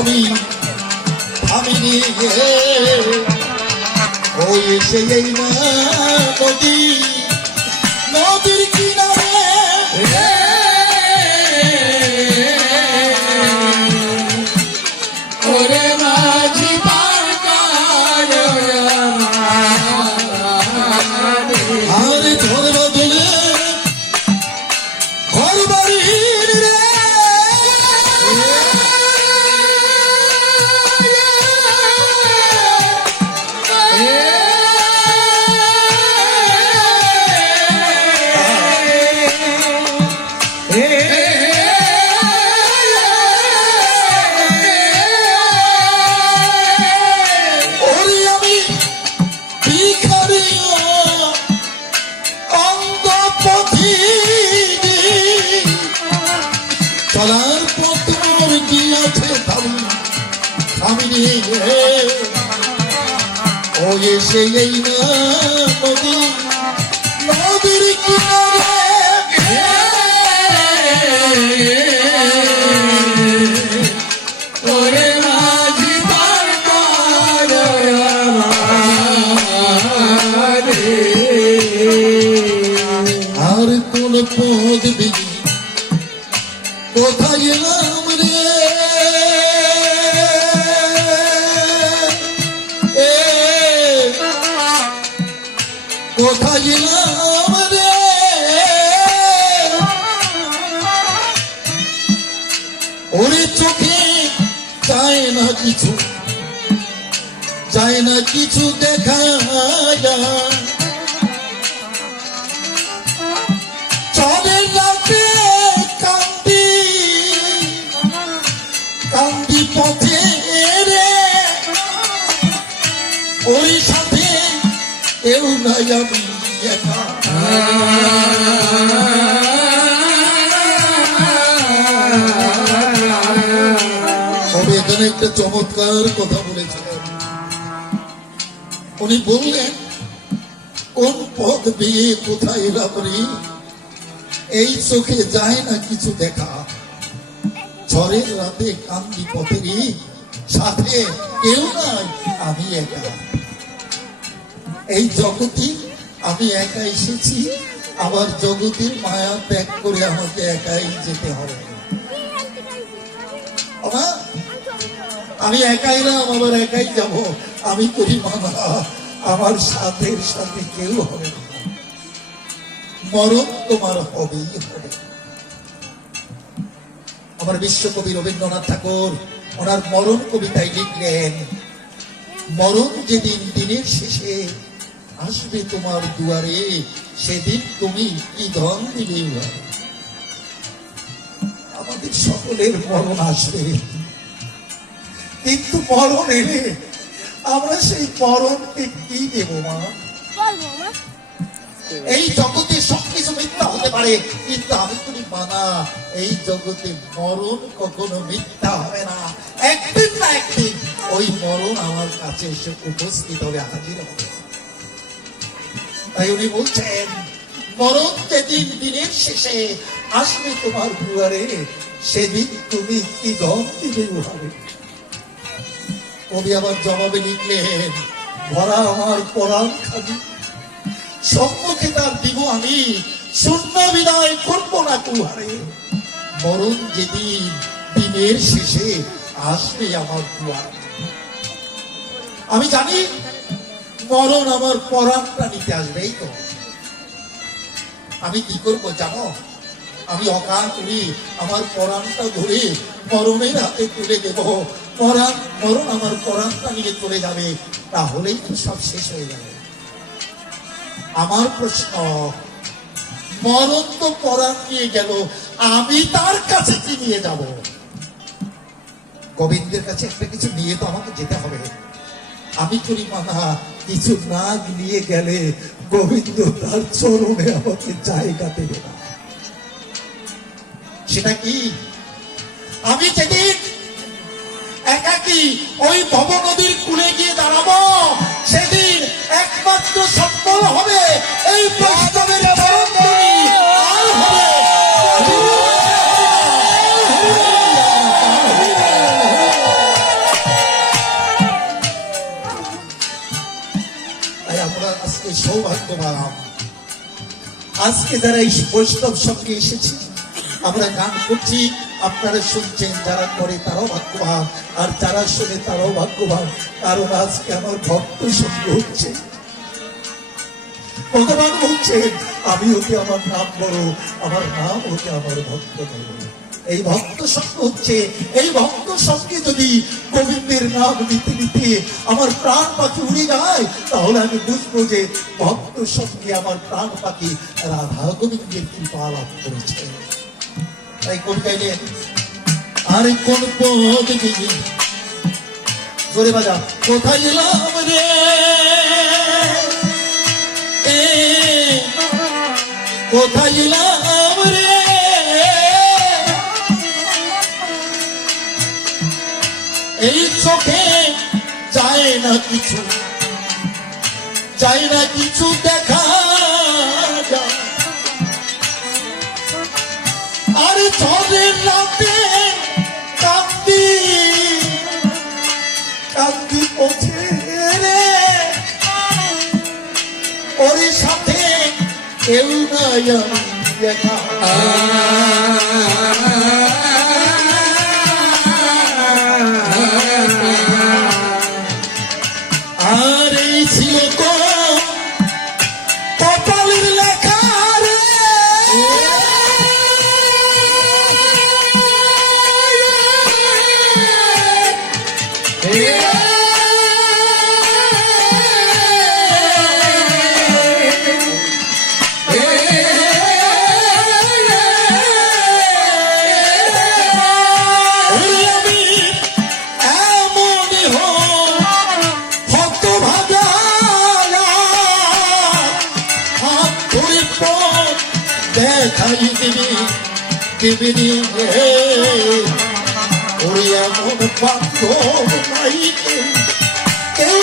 থামি থামি নিয়ে ওই এসে এই না নদী নদীর কিনারে ওরে মাঝি পার কর আরে ধর বদলে ঘর বাড়ির রে চলার পথ মোর গিয়াছে থামি নিয়ে ও এসে এই না নদী নদীর কিনারে ওরে মাঝি পার কর আর কোন পদ দিদি কোথায় এলাম রে কোথায় এলাম রে ওরে চোখে যায় না কিছু দেখা যায় চলে লাগে কান্দি পথে রে ওই সাথে কেউ নাই আমি একা তবে এখানে একটা চমৎকার কথা বলেছিলেন উনি বললেন কোন পথ দিয়ে কোথায় এলাম রে এই চোখে যায় না কিছু দেখা ঝড়ের রাতে কান্দি পথেরই সাথে কেউ নাই আমি একা এই জগতে আমি একা এসেছি আবার জগতের মায়া ত্যাগ করে আমাকে একাই যেতে হবে আমি একাই না আবার একাই যাব আমি করি মানা আমার সাথে কেউ হবে না মরণ তোমার হবেই হবে আমার বিশ্বকবি রবীন্দ্রনাথ ঠাকুর ওনার মরণ কবিতায় লিখলেন মরণ যেদিন দিনের শেষে আসবে তোমার দুয়ারে সেদিন তুমি কি ধন দিলে আমাদের সকলের মরণ আসবে কিন্তু মরণ এলে আমরা সেই মরণকে কি দেব মা এই জগতে সবকিছু মিথ্যা হতে পারে কিন্তু আমি তুমি মানা এই জগতে মরণ কখনো মিথ্যা হবে না একদিন না একদিন ওই মরণ আমার কাছে এসে উপস্থিত হবে হাজির হবে তাই উনি বলছেন মরণ যেদিন দিনের শেষে আসবে তোমার দুয়ারে সেদিন তুমি কি দম দিবে হবে কবি আবার জবাবে লিখলেন ভরা আমার পরাণ খাবি সম্মুখে তার দিব আমি শূন্য বিদায় করবো না কুহারে মরণ যেদিন দিনের শেষে আসবে আমার দুয়ার আমি জানি মরণ আমার পরাণটা নিতে আসবে এই তো আমি কি করবো জানো আমি অকাল করি আমার পরাণটা ধরে মরণের হাতে তুলে দেব মরণ আমার পরাণটা নিয়ে চলে যাবে তাহলেই তো সব শেষ হয়ে যাবে আমার প্রশ্ন মরণ তো পরাণ নিয়ে গেল আমি তার কাছে কি নিয়ে যাব গোবিন্দের কাছে একটা কিছু নিয়ে তো আমাকে যেতে হবে আমি করি মানা কিছু না নিয়ে গেলে গোবিন্দ তার চরণে আমাকে জায়গা দেবে না সেটা কি আমি যেদিন একাকী ওই ভব নদীর কূলে গিয়ে দাঁড়াবো সেদিন একমাত্র সম্বল হবে এই প্রস্তাবের চরণধ্বনি আর হবে আমরা আজকে সৌভাগ্যবান। আজকে যারা এই বৈষ্ণব সঙ্গে এসেছি, আমরা গান করছি, আপনারা শুনছেন, যারা করে তারাও ভাগ্যবান, আর যারা শুনে তারাও ভাগ্যবান, কারণ আজকে আমার ভক্ত সঙ্গ হচ্ছে। ভগবান বলছেন, আমি ওকে আমার নাম বড়, আমার নাম ওকে আমার ভক্ত বড়। এই ভক্ত সঙ্গ হচ্ছে, এই ভক্ত সঙ্গে যদি গোবিন্দের নাম নিতে নিতে আমার প্রাণ পাখি উড়ে যায়, তাহলে আমি বুঝবো যে ভক্ত সঙ্গে আমার প্রাণ পাখি রাধা গোবিন্দের কৃপা লাভ করেছে। তাই কবি গাইলেন, আর কোন পদ গিয়ে জোরে বাজা, কোথায় এলাম রে কোথায় এলাম রে, এই চোখে যায় না কিছু, যায় না কিছু দেখা যায়। আর ঝড়ের রাতে কান্দি কান্দি পথে রে, ওর সাথে কেউ নাই দেখা। আর এই ছিল তো কপালের লেখা রে, দেখাই দেবে রে, ওরে এমন বান্ধব নাই কেউ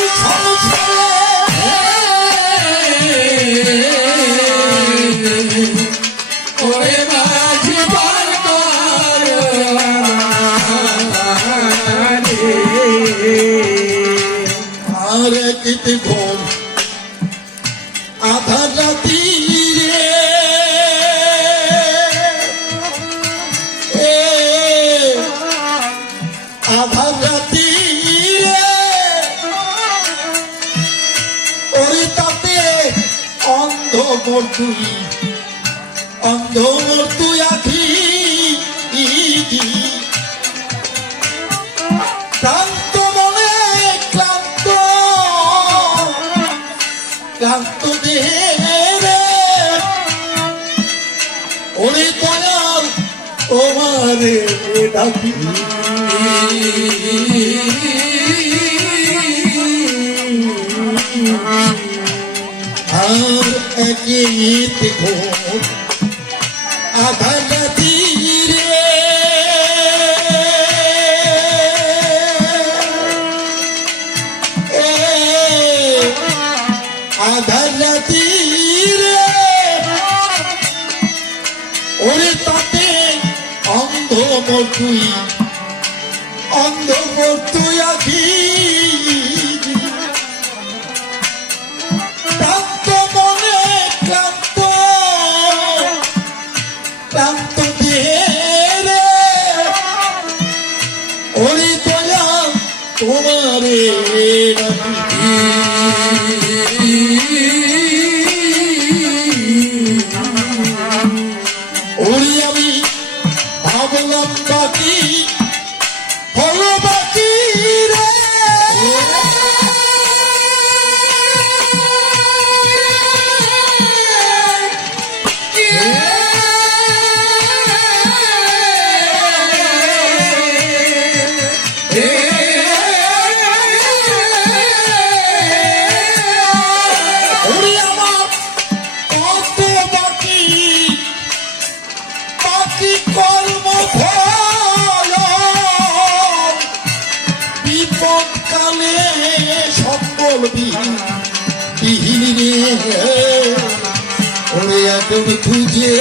ওরে মাঝি পার কর আর কেতে ঘুম আধা রাতি রে, আধা রাতি রে, ওরে তাতে অন্ধ মোর তুই, অন্ধ মোর তুই আখি, ক্লান্ত মনে ক্লান্ত ক্লান্ত দেহে রে, ওরে দয়াল তোমারে ডাকি। আর একে দেখো আধা রাতি রে, আধা রাতি রে, ওরে তাতে অন্ধ মোর তুই, অন্ধ মোর তুই আখি, ক্লান্ত মনে ক্লান্ত ক্লান্ত দেহে রে, ওরে দয়াল তোমারে ডাকি। ওরে আমি ভাবলাম বাকি হলো বাকি রে, ওরে আমার কত বাকি, বাকি কর্ম ফল, বিপদ কালে সকল বিহীন রে, ওরে এখন খুঁজে